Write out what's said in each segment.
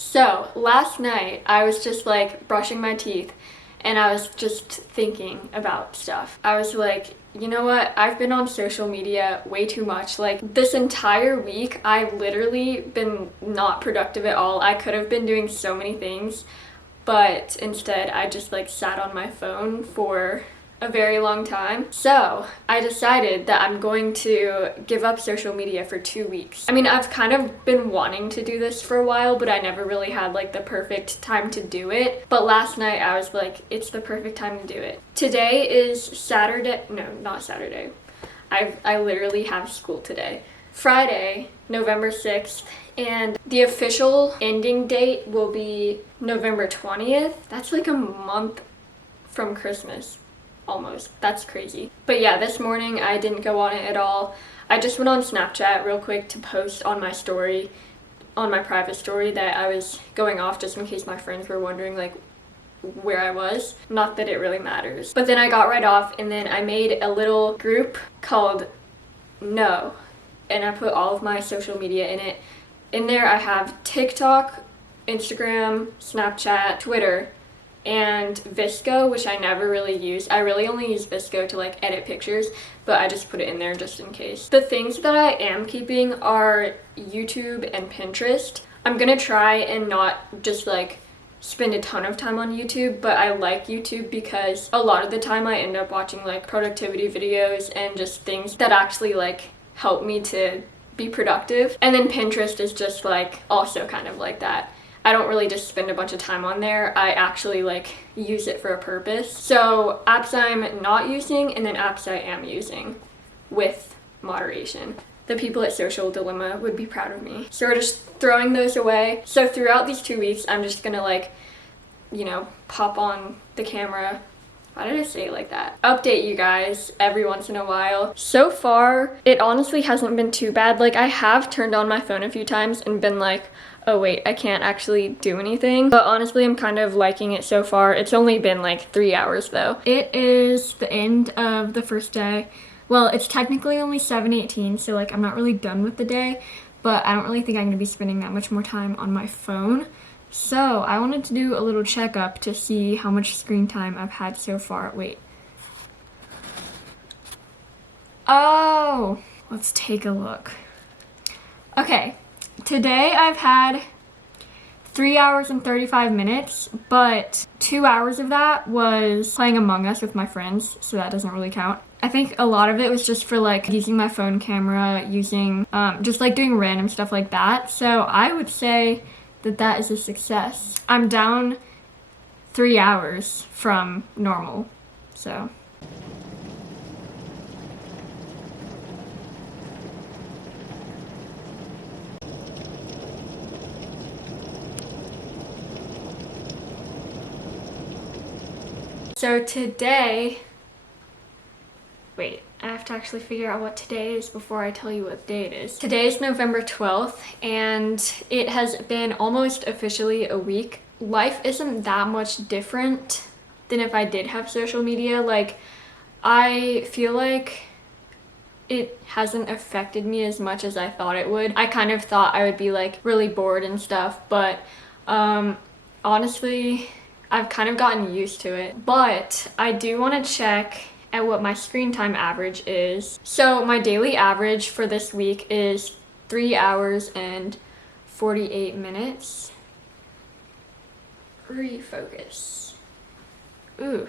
So, last night I was just like brushing my teeth and I was just thinking about stuff. I was like, you know what? I've been on social media way too much. Like, this entire week, I've literally been not productive at all. I could have been doing so many things, but instead I just like sat on my phone for a very long time. So I decided that I'm going to give up social media for 2 weeks. I mean, I've kind of been wanting to do this for a while, but I never really had like the perfect time to do it. But last night I was like, it's the perfect time to do it. Today is Saturday. No, not Saturday. I literally have school today. Friday, November 6th, and the official ending date will be November 20th. That's like a month from Christmas. Almost. That's crazy. But yeah, this morning I didn't go on it at all. I just went on Snapchat real quick to post on my story, on my private story, that I was going off just in case my friends were wondering like where I was. Not that it really matters. But then I got right off and then I made a little group called No. And I put all of my social media in it. In there I have TikTok, Instagram, Snapchat, Twitter, and Visco, which I never really use. I really only use Visco to like edit pictures, but I just put it in there just in case. The things that I am keeping are YouTube and Pinterest. I'm gonna try and not just like spend a ton of time on YouTube, but I like YouTube because a lot of the time I end up watching like productivity videos and just things that actually like help me to be productive. And then Pinterest is just like also kind of like that. I don't really just spend a bunch of time on there. I actually like use it for a purpose. So apps I'm not using and then apps I am using with moderation. The people at Social Dilemma would be proud of me. So we're just throwing those away. So throughout these 2 weeks, I'm just gonna like, you know, pop on the camera. Why did I say it like that? Update you guys every once in a while. So far, it honestly hasn't been too bad. Like, I have turned on my phone a few times and been like, oh wait, I can't actually do anything. But honestly, I'm kind of liking it so far. It's only been like 3 hours though. It is the end of the first day. Well, it's technically only 7:18, so like I'm not really done with the day, but I don't really think I'm gonna be spending that much more time on my phone. So I wanted to do a little checkup to see how much screen time I've had so far. Wait. Oh, let's take a look. Okay, today I've had 3 hours and 35 minutes, but 2 hours of that was playing Among Us with my friends, so that doesn't really count. I think a lot of it was just for like using my phone camera, using, just like doing random stuff like that. So I would say that is a success. I'm down 3 hours from normal, so. So today, wait, I have to actually figure out what today is before I tell you what day it is. Today is November 12th, and it has been almost officially a week. Life isn't that much different than if I did have social media. Like, I feel like it hasn't affected me as much as I thought it would. I kind of thought I would be like really bored and stuff, but honestly, I've kind of gotten used to it. But I do want to check at what my screen time average is. So my daily average for this week is 3 hours and 48 minutes. Refocus. Ooh.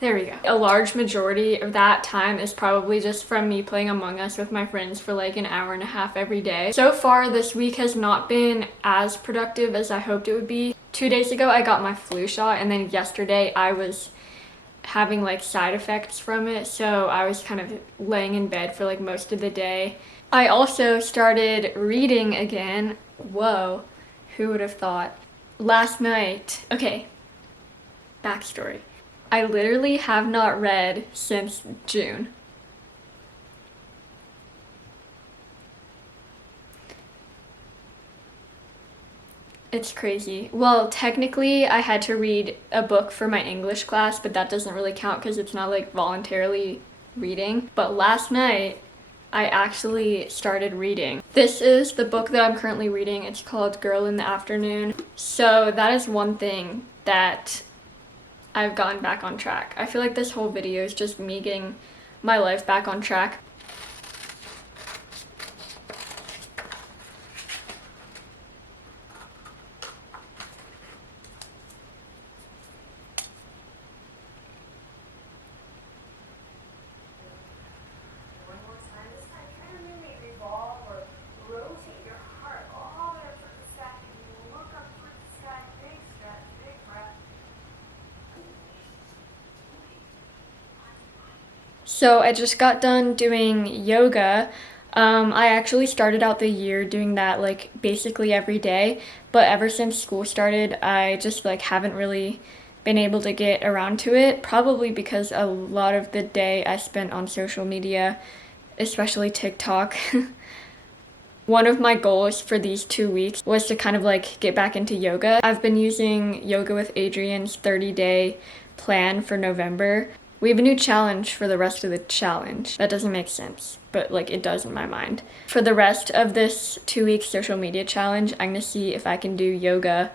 There we go. A large majority of that time is probably just from me playing Among Us with my friends for like an hour and a half every day. So far, this week has not been as productive as I hoped it would be. 2 days ago, I got my flu shot, and then yesterday I was having like side effects from it, so I was kind of laying in bed for like most of the day. I also started reading again. Whoa, who would have thought? Last night, okay, backstory. I literally have not read since June. It's crazy. Well, technically I had to read a book for my English class, but that doesn't really count because it's not like voluntarily reading. But last night I actually started reading. This is the book that I'm currently reading. It's called Girl in the Afternoon. So that is one thing that I've gotten back on track. I feel like this whole video is just me getting my life back on track. So I just got done doing yoga. I actually started out the year doing that like basically every day, but ever since school started, I just like haven't really been able to get around to it, probably because a lot of the day I spent on social media, especially TikTok. One of my goals for these 2 weeks was to kind of like get back into yoga. I've been using Yoga with Adrienne's 30-day plan for November. We have a new challenge for the rest of the challenge. That doesn't make sense, but like it does in my mind. For the rest of this 2-week social media challenge, I'm gonna see if I can do yoga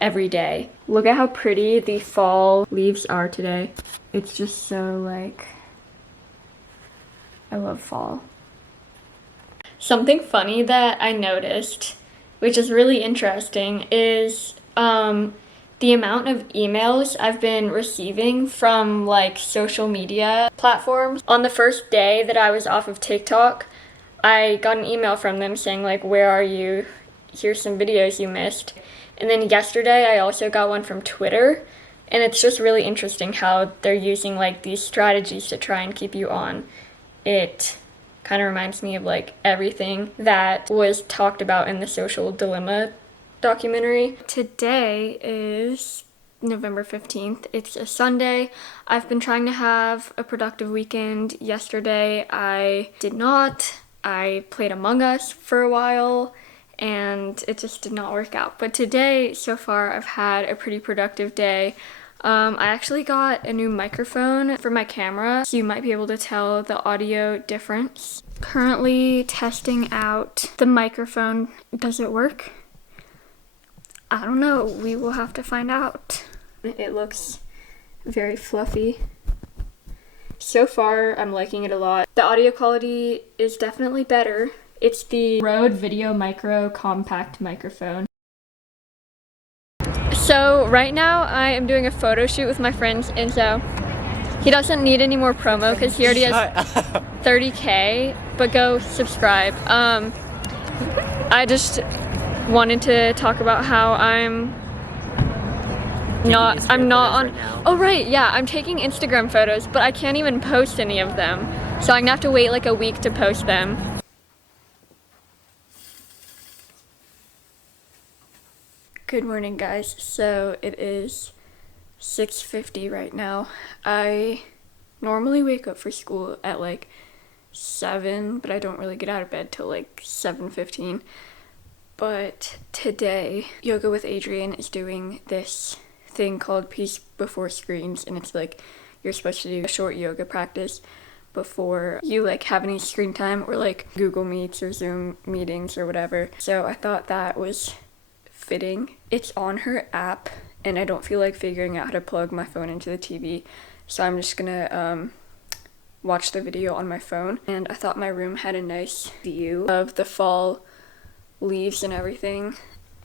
every day. Look at how pretty the fall leaves are today. It's just so like, I love fall. Something funny that I noticed, which is really interesting, is the amount of emails I've been receiving from like social media platforms. On the first day that I was off of TikTok, I got an email from them saying like, where are you? Here's some videos you missed. And then yesterday I also got one from Twitter, and it's just really interesting how they're using like these strategies to try and keep you on. It kind of reminds me of like everything that was talked about in the Social Dilemma documentary. Today is November 15th. It's a Sunday. I've been trying to have a productive weekend. Yesterday I did not. I played Among Us for a while and it just did not work out. But today, so far, I've had a pretty productive day. I actually got a new microphone for my camera, so you might be able to tell the audio difference. Currently testing out the microphone. Does it work? I don't know. We will have to find out. It looks very fluffy. So far, I'm liking it a lot. The audio quality is definitely better. It's the Rode Video Micro Compact microphone. So right now I am doing a photo shoot with my friend Enzo. He doesn't need any more promo because he already has 30K, but go subscribe. I just wanted to talk about how I'm not on, oh right, yeah, I'm taking Instagram photos, but I can't even post any of them. So I'm gonna have to wait like a week to post them. Good morning, guys. So it is 6:50 right now. I normally wake up for school at like 7, but I don't really get out of bed till like 7:15. But today, Yoga with Adrienne is doing this thing called Peace Before Screens, and it's like you're supposed to do a short yoga practice before you like have any screen time or like Google Meets or Zoom meetings or whatever. So I thought that was fitting. It's on her app and I don't feel like figuring out how to plug my phone into the TV, so I'm just gonna watch the video on my phone. And I thought my room had a nice view of the fall leaves and everything,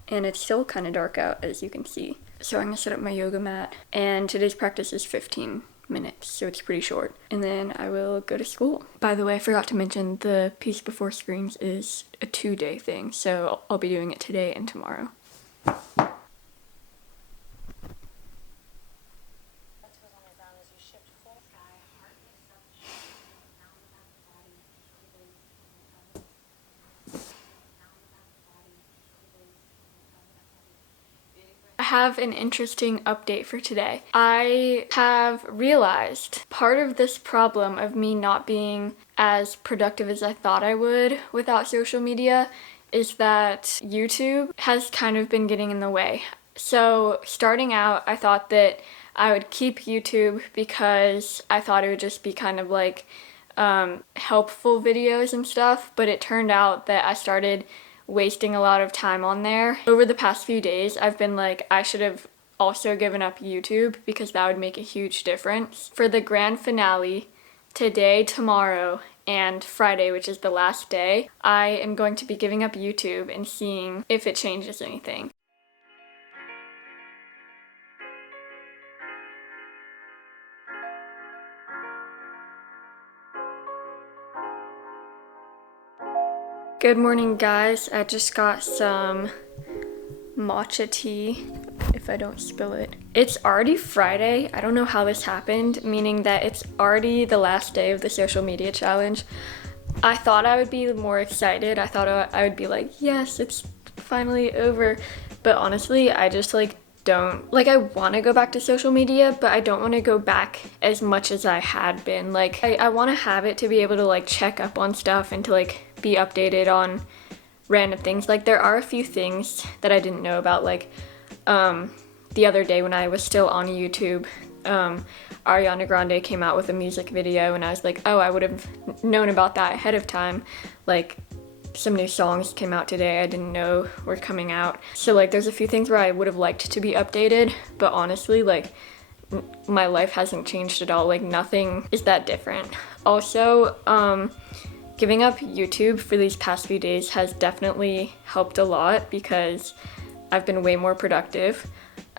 and it's still kind of dark out as you can see. So I'm gonna set up my yoga mat, and today's practice is 15 minutes, so it's pretty short, and then I will go to school. By the way, I forgot to mention the Peace Before Screens is a 2-day thing, so I'll be doing it today and tomorrow. I have an interesting update for today. I have realized part of this problem of me not being as productive as I thought I would without social media is that YouTube has kind of been getting in the way. So starting out, I thought that I would keep YouTube because I thought it would just be kind of like helpful videos and stuff, but it turned out that I started wasting a lot of time on there. Over the past few days, I've been like, I should have also given up YouTube because that would make a huge difference. For the grand finale, today, tomorrow, and Friday, which is the last day, I am going to be giving up YouTube and seeing if it changes anything. Good morning, guys. I just got some matcha tea, if I don't spill it. It's already Friday. I don't know how this happened, meaning that it's already the last day of the social media challenge. I thought I would be more excited. I thought I would be like, yes, it's finally over. But honestly, I just don't, I want to go back to social media, but I don't want to go back as much as I had been. I want to have it to be able to check up on stuff and to be updated on random things. There are a few things that I didn't know about, the other day when I was still on YouTube, Ariana Grande came out with a music video and I was like, oh, I would have known about that ahead of time. Some new songs came out today I didn't know were coming out. So there's a few things where I would have liked to be updated, but honestly, my life hasn't changed at all. Nothing is that different. Also, giving up YouTube for these past few days has definitely helped a lot because I've been way more productive.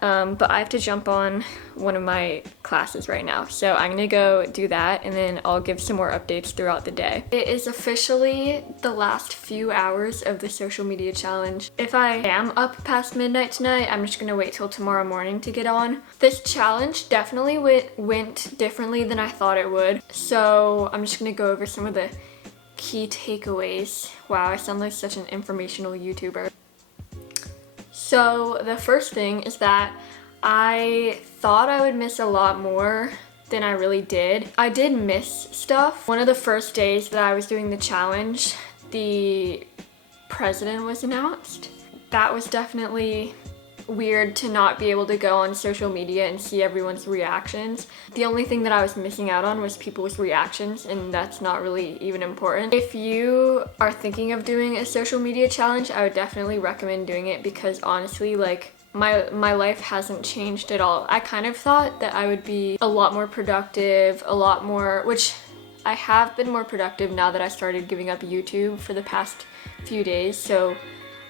But I have to jump on one of my classes right now. So I'm gonna go do that and then I'll give some more updates throughout the day. It is officially the last few hours of the social media challenge. If I am up past midnight tonight, I'm just gonna wait till tomorrow morning to get on. This challenge definitely went differently than I thought it would. So I'm just gonna go over some of the key takeaways. Wow, I sound like such an informational YouTuber. So the first thing is that I thought I would miss a lot more than I really did. I did miss stuff. One of the first days that I was doing the challenge, the president was announced. That was definitely weird to not be able to go on social media and see everyone's reactions. The only thing that I was missing out on was people's reactions, and that's not really even important. If you are thinking of doing a social media challenge, I would definitely recommend doing it because honestly, my life hasn't changed at all. I kind of thought that I would be a lot more productive, which I have been more productive now that I started giving up YouTube for the past few days, so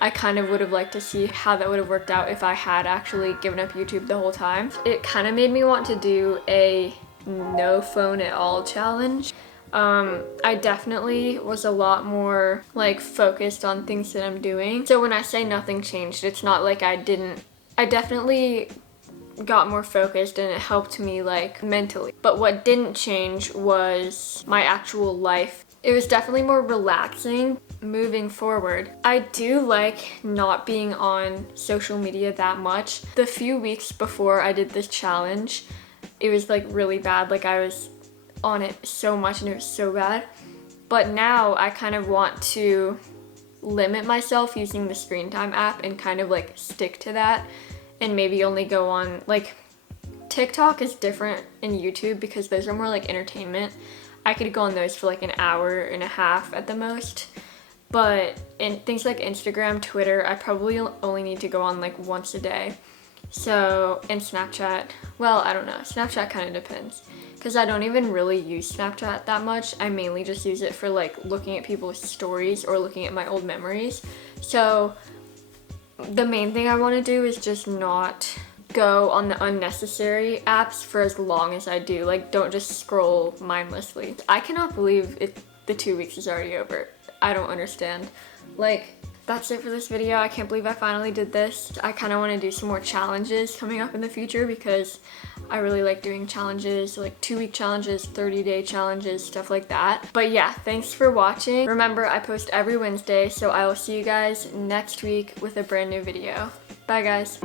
I kind of would have liked to see how that would have worked out if I had actually given up YouTube the whole time. It kind of made me want to do a no phone at all challenge. I definitely was a lot more focused on things that I'm doing. So when I say nothing changed, it's not like I definitely got more focused and it helped me mentally. But what didn't change was my actual life. It was definitely more relaxing moving forward. I do like not being on social media that much. The few weeks before I did this challenge, it was really bad. I was on it so much and it was so bad. But now I kind of want to limit myself using the screen time app and kind of stick to that and maybe only go on TikTok is different in YouTube because those are more entertainment. I could go on those for an hour and a half at the most. But in things like Instagram, Twitter, I probably only need to go on once a day. So, and Snapchat, well, I don't know. Snapchat kind of depends. Because I don't even really use Snapchat that much. I mainly just use it for looking at people's stories or looking at my old memories. So, the main thing I want to do is just not go on the unnecessary apps for as long as I do. Don't just scroll mindlessly. I cannot believe the 2 weeks is already over. I don't understand. That's it for this video. I can't believe I finally did this. I kind of want to do some more challenges coming up in the future because I really like doing challenges, 2-week challenges, 30-day challenges, stuff like that. But yeah, thanks for watching. Remember, I post every Wednesday, so I will see you guys next week with a brand new video. Bye, guys.